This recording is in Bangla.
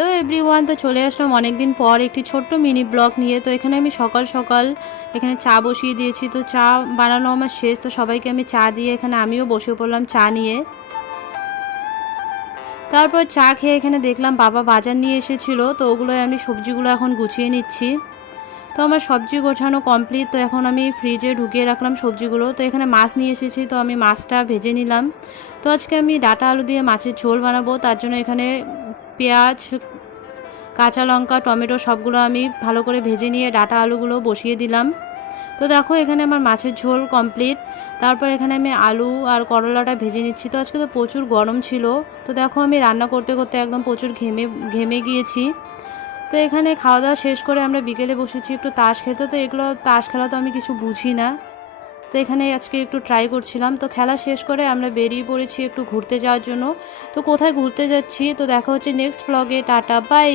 হ্যালো এভরিওয়ান, তো চলে আসলাম অনেক দিন পর একটি ছোট্ট মিনি ব্লগ নিয়ে। তো এখানে আমি সকাল সকাল এখানে চা বসিয়ে দিয়েছি। তো চা বানানো আমার শেষ, তো সবাইকে আমি চা দিয়ে এখানে আমিও বসে পড়লাম চা নিয়ে। তারপর চা খেয়ে এখানে দেখলাম বাবা বাজার নিয়ে এসেছিলো, তো ওগুলোই আমি সবজিগুলো এখন গুছিয়ে নিচ্ছি। তো আমার সবজি গোছানো কমপ্লিট। তো এখন আমি ফ্রিজে ঢুকিয়ে রাখলাম সবজিগুলো। তো এখানে মাছ নিয়ে এসেছি, তো আমি মাছটা ভেজে নিলাম। তো আজকে আমি ডাঁটা আলু দিয়ে মাছের ঝোল বানাবো, তার জন্য এখানে পেঁয়াজ, কাঁচা লঙ্কা, টমেটো সবগুলো আমি ভালো করে ভেজে নিয়ে ডাঁটা আলুগুলো বসিয়ে দিলাম। তো দেখো এখানে আমার মাছের ঝোল কমপ্লিট। তারপর এখানে আমি আলু আর করলাটা ভেজে নিচ্ছি। তো আজকে তো প্রচুর গরম ছিল। তো দেখো আমি রান্না করতে করতে একদম প্রচুর ঘেমে গিয়েছি। তো এখানে খাওয়া দাওয়া শেষ করে আমরা বিকেলে বসেছি একটু তাস খেলতে। তো এগুলো তাস খেলা তো আমি কিছু বুঝি না। তো এখানে আজকে একটু ট্রাই করছিলাম। তো খেলা শেষ করে আমরা বেরিয়ে পড়েছি একটু ঘুরতে যাওয়ার জন্য। তো কোথায় ঘুরতে যাচ্ছি তো দেখা হচ্ছে নেক্সট ব্লগে। Tata bye.